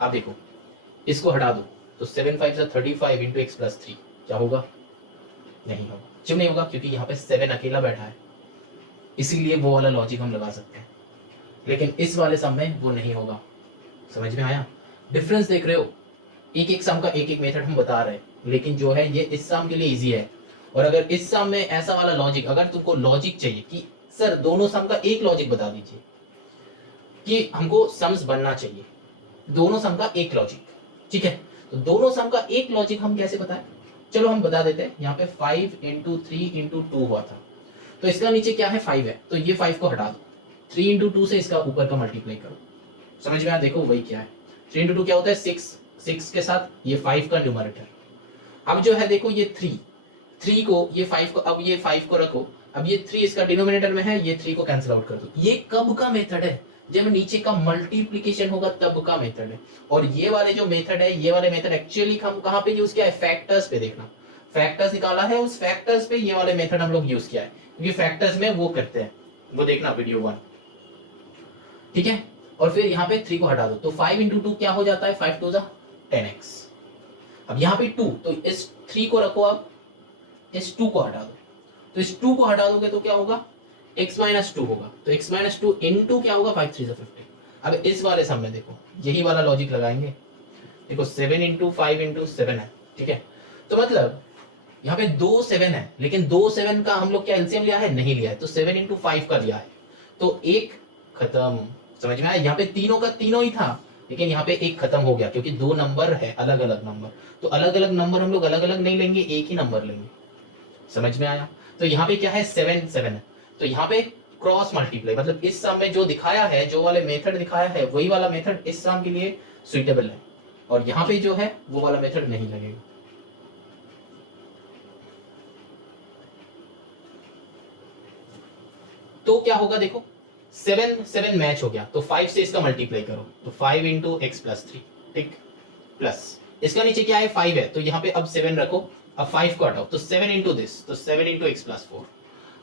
अब देखो इसको हटा दो तो 7 5 35 इंटू एक्स प्लस 3 क्या होगा, नहीं होगा, क्यों नहीं होगा, क्योंकि यहाँ पे 7 अकेला बैठा है, इसीलिए वो वाला लॉजिक हम लगा सकते हैं, लेकिन इस वाले सम में वो नहीं होगा। समझ में आया डिफरेंस, देख रहे हो, एक सम का एक मेथड हम बता रहे हैं, लेकिन जो है ये इस सम के लिए इजी है। और अगर इस सम में ऐसा वाला लॉजिक, अगर तुमको लॉजिक चाहिए कि सर दोनों सम का एक लॉजिक बता दीजिए, कि हमको सम्स बनना चाहिए दोनों सम का एक लॉजिक, ठीक है, तो दोनों सम का एक लॉजिक हम कैसे बताएं, चलो हम बता देते हैं। यहाँ पे 5 इंटू 3 इंटू 2 हुआ था, तो इसका नीचे क्या है 5 है, तो ये 5 को हटा दो, 3 इंटू 2 से इसका ऊपर का मल्टीप्लाई करो, समझ में आया, देखो वही क्या है, 3 इंटू 2 क्या होता है 6 के साथ ये 5 का न्यूमरेटर। अब जो है देखो ये 3 को ये 5 को, अब ये 5 को रखो, अब ये 3 इसका डिनोमिनेटर में है, ये 3 को कैंसिल आउट कर दो। ये कब का मेथड है, जब नीचे का मल्टीप्लिकेशन होगा तब का मेथड है। और ये वाले जो मेथड है, ये वाले मेथड एक्चुअली हम कहाँ पे यूज किया है, फैक्टर्स पे, देखना फैक्टर्स निकाला है, उस फैक्टर्स पे ये वाले मेथड हम लोग यूज किया है, क्योंकि फैक्टर्स में वो करते हैं, वो देखना वीडियो 1, ठीक है। और फिर यहाँ पे 3 को हटा दो, तो 5 इंटू 2 क्या हो जाता है, 5 2 10x। अब यहाँ पे 2, तो इस 3 को रखो, अब इस 2 को हटा दो, तो इस 2 को हटा दोगे तो क्या होगा, x माइनस टू होगा, तो x माइनस टू इंटू क्या होगा 5 3 50। अब इस वाले सम में देखो यही वाला लॉजिक लगाएंगे, देखो 7 इंटू 5 इंटू 7 है, ठीक है। तो मतलब यहाँ पे 2 7 है, लेकिन 2 7 का हम लोग क्या एलसीएम लिया है, नहीं लिया है, तो 7 इंटू 5 का लिया है, तो एक खत्म। समझ में आया, यहाँ पे तीनों का तीनों ही था, लेकिन यहाँ पे एक खत्म हो गया क्योंकि दो नंबर है अलग अलग नंबर, तो अलग अलग नंबर हम लोग अलग अलग नहीं लेंगे, एक ही नंबर लेंगे। समझ में आया। तो यहाँ पे क्या है 7 7 है, तो यहाँ पे क्रॉस मल्टीप्लाई, मतलब इस सम में जो दिखाया है, जो वाले मेथड दिखाया है वही वाला मेथड इस सम के लिए सुइटेबल है, और यहाँ पे जो है वो वाला मेथड नहीं लगेगा। तो क्या होगा देखो 7 7 मैच हो गया, तो 5 से इसका मल्टीप्लाई करो, तो 5 इंटू एक्स प्लस 3, ठीक, प्लस इसका नीचे क्या है 5 है, तो यहाँ पे अब 7 रखो, अब 5 को हटाओ, तो 7 इंटू दिस, तो 7 इंटू एक्स प्लस 4,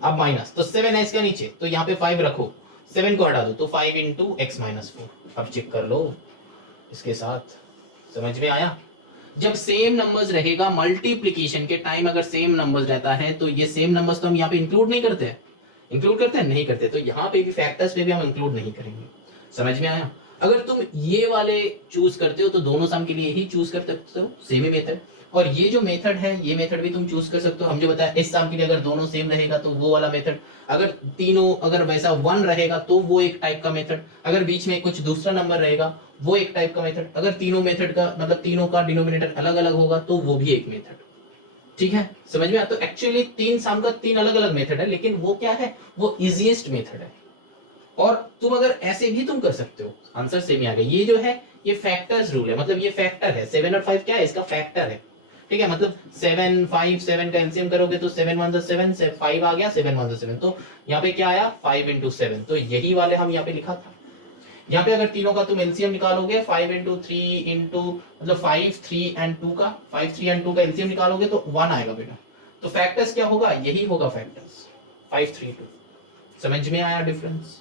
अब माइनस, तो 7 है इसका नीचे, तो यहाँ पे 5 रखो, 7 को हटा दो, तो 5 इंटू एक्स माइनस 4। अब चेक कर लो इसके साथ। समझ में आया। जब सेम नंबर्स रहेगा मल्टीप्लीकेशन के टाइम, अगर सेम नंबर्स रहता है तो ये सेम नंबर्स तो हम यहाँ पे इंक्लूड नहीं करते हैं, इंक्लूड करते हैं नहीं करते, तो यहाँ पे भी फैक्टर्स पे भी हम इंक्लूड नहीं करेंगे। समझ में आया। अगर तुम ये वाले चूज करते हो तो दोनों सम के लिए ही चूज कर सकते हो सेम ही मेथड, और ये जो मेथड है ये मेथड भी तुम चूज कर सकते हो। हम जो बताया इस सम के लिए अगर दोनों सेम रहेगा तो वो वाला मेथड, अगर तीनों अगर वैसा 1 रहेगा तो वो एक टाइप का मेथड, अगर बीच में कुछ दूसरा नंबर रहेगा वो एक टाइप का मेथड, अगर तीनों मेथड का मतलब तीनों का डिनोमिनेटर अलग अलग होगा तो वो भी एक मेथड। ठीक है, समझ में आया। तो एक्चुअली तीन सम का तीन अलग अलग मेथड है, लेकिन वो क्या है, वो इजीएस्ट मेथड है। और तुम अगर ऐसे भी तुम कर सकते हो, आंसर सेम ही आ गया। ये जो है ये फैक्टर्स रूल है, मतलब ये फैक्टर है, 7 और 5 क्या है, इसका फैक्टर है। ठीक है, मतलब 7 5 7 का एलसीएम करोगे तो 7 1 7 से 5 आ गया, 7 1 7, तो यहाँ पे क्या आया 5 इंटू 7, तो यही वाले हम यहाँ पे लिखा था। यहाँ पे अगर तीनों का तुम एलसीएम निकालोगे 5 इंटू 3 इंटू मतलब 5 3 एंड 2 का 5 3 एंड 2 का एलसीएम निकालोगे तो 1 आएगा बेटा। तो फैक्टर्स क्या होगा, यही होगा फैक्टर्स 5 3 2। समझ में आया डिफरेंस।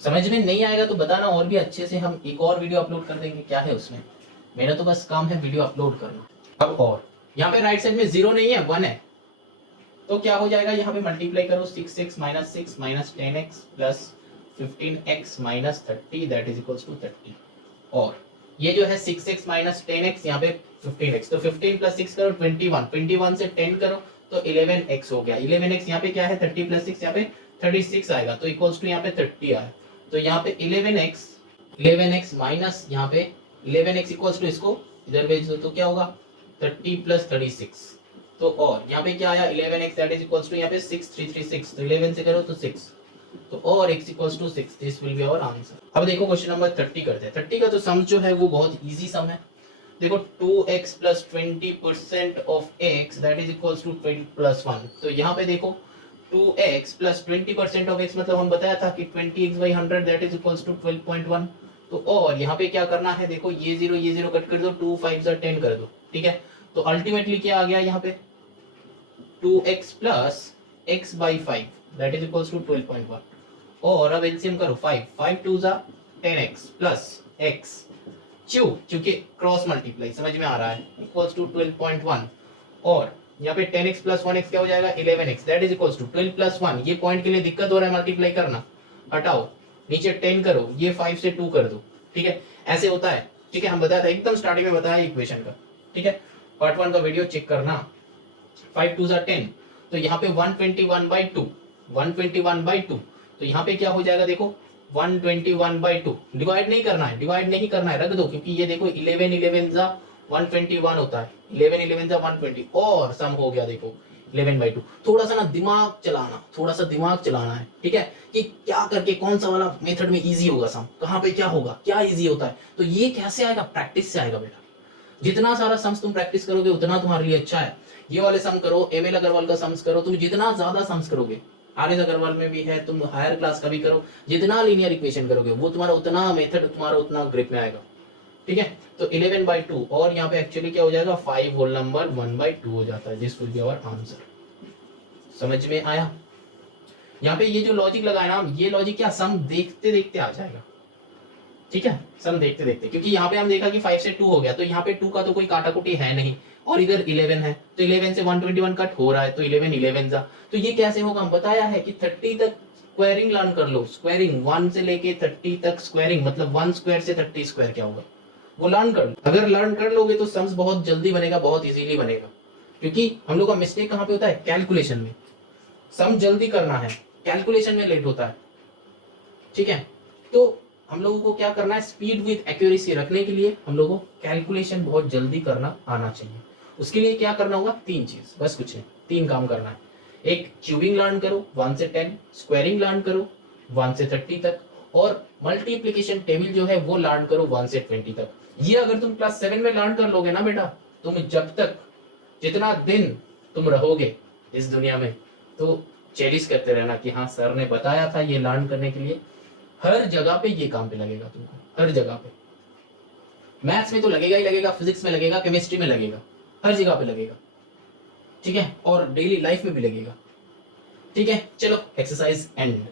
समझ में नहीं आएगा तो बताना, और भी अच्छे से हम एक और वीडियो अपलोड कर देंगे। क्या है उसमें, मेरा तो बस काम है वीडियो अपलोड करना। अब और यहाँ पे राइट साइड में 0 नहीं है 1 है, तो क्या हो जाएगा, यहाँ पे मल्टीप्लाई करो 6x minus 6 minus 10x plus 15x minus 30 that is equals to 30। और ये जो है 6x माइनस 10x, यहाँ पे 15x, तो 15 प्लस 6 करो 21, 21 से 10 करो तो 11x हो गया। 11x यहाँ पे क्या है 30 प्लस 6 यहाँ पे 36 आएगा, तो इक्वल्स टू यहाँ पे 30 आया। तो यहाँ पे 11x माइनस यहाँ पे 11x इक्वल्स टू इसको इधर भेज दो तो क्या होगा 30 प्लस 36, तो और यहाँ पे क्या आया 11x that is equals to यहाँ पे 6336, तो 11 से करो तो 6, तो और x equals to 6, this will be our answer. अब देखो क्वेश्चन नंबर 30 करते हैं। 30 का तो सम जो है वो बहुत इजी सम है। देखो 2x plus 20% of x that is equals to 20 plus 1, तो यहाँ पे देखो 2x प्लस 20% ऑफ x मतलब हम बताया था कि 20x by 100 that is equals to 12.1, तो और यहाँ पे क्या करना है, देखो ये 0 कट कर दो, 2 5 10 कर दो, ठीक है। तो अल्टीमेटली क्या आ गया यहाँ पे 2x plus x by 5 that is equals to 12.1, और अब एलसीएम करो 5 5 2 जा 10x प्लस x क्योंकि क्रॉस मल्टीप्लाई समझ में आ रहा है इक्वल्स टू 12.1, और यहाँ पे 10x प्लस 1x क्या हो जाएगा 11x that is equals to 12 plus 1। ये पॉइंट के लिए दिक्कत हो रहा है मल्टीप्लाई करना, हटाओ नीचे 10 करो, ये 5 से 2 कर दो, ठीक है, ऐसे होता है। ठीक है, हम बताया था एकदम स्टार्टिंग में बताया इक्वेशन का, ठीक है, पार्ट 1 का वीडियो चेक करना। 5 2 10, तो यहाँ पे 121/2 121/2, तो यहाँ पे क्या हो जाएगा देखो 121/2, डिवाइड नहीं करना है, डिवाइड नहीं करना है, रख दो, क्योंकि ये देखो 11 11 जा 121 होता है, 11 11 जा 120, और सम हो गया देखो 11/2। थोड़ा सा ना दिमाग चलाना, थोड़ा सा दिमाग चलाना है, ठीक है, कि क्या करके कौन सा वाला मेथड में इजी होगा सम, कहाँ पे क्या होगा, क्या इजी होता है। तो ये कैसे आएगा, प्रैक्टिस से आएगा बेटा। जितना सारा सम्स तुम प्रैक्टिस करोगे उतना तुम्हारे लिए अच्छा है। ये वाले सम करो, एमएल अग्रवाल का सम्स करो, तुम जितना ज्यादा सम्स करोगे, आर एस अग्रवाल में भी है, तुम हायर क्लास का भी करो, जितना लीनियर इक्वेशन करोगे वो तुम्हारा उतना मेथड तुम्हारा उतना ग्रिप में आएगा, ठीक है। तो 11/2, और यहाँ पे एक्चुअली क्या हो जाएगा 5 होल नंबर 1/2 हो जाता है, this will be our answer. समझ में आया। यहाँ पे ये जो लॉजिक लगाया ना, ये लॉजिक क्या सम देखते देखते आ जाएगा, ठीक है, सम देखते देखते, क्योंकि यहाँ पे हम देखा कि 5 से 2 हो गया, तो यहाँ पे 2 का तो कोई काटाकुटी है नहीं, और इधर 11 है तो 11 से 121 कट हो रहा है तो 11 11 जा, तो ये कैसे होगा? हम बताया है कि 30 तक स्क्वायरिंग लर्न कर लो। स्क्वायरिंग 1 से लेके 30 तक स्क्वायरिंग, मतलब 1 स्क्वायर से 30 स्क्वायर क्या होगा वो लर्न कर लो। अगर लर्न कर लोगे तो सम्स बहुत जल्दी बनेगा, बहुत इजीली बनेगा। क्योंकि हम लोग का मिस्टेक कहाँ पे होता है? कैलकुलेशन में। सम जल्दी करना है, कैलकुलेशन में लेट होता है। ठीक है, तो हम लोगों को क्या करना है? स्पीड विद एक्यूरेसी रखने के लिए हम लोगों को कैलकुलेशन बहुत जल्दी करना आना चाहिए। उसके लिए क्या करना होगा? 3 चीज, बस कुछ नहीं, 3 काम करना है। एक, क्यूबिंग लर्न करो 1 से 10, स्क्वायरिंग लर्न करो 1 से 30 तक, और मल्टीप्लिकेशन टेबल जो है वो लर्न करो 1 से 20 तक। ये अगर तुम क्लास 7 में लर्न कर लोगे ना बेटा, तुम जब तक, जितना दिन तुम रहोगे इस दुनिया में, तो चेरिश करते रहना कि हाँ सर ने बताया था ये लर्न करने के लिए। हर जगह पे ये काम पे लगेगा तुमको, हर जगह पे। मैथ्स में तो लगेगा ही लगेगा, फिजिक्स में लगेगा, केमिस्ट्री में लगेगा, हर जगह पे लगेगा। ठीक है, और डेली लाइफ में भी लगेगा। ठीक है, चलो एक्सरसाइज एंड।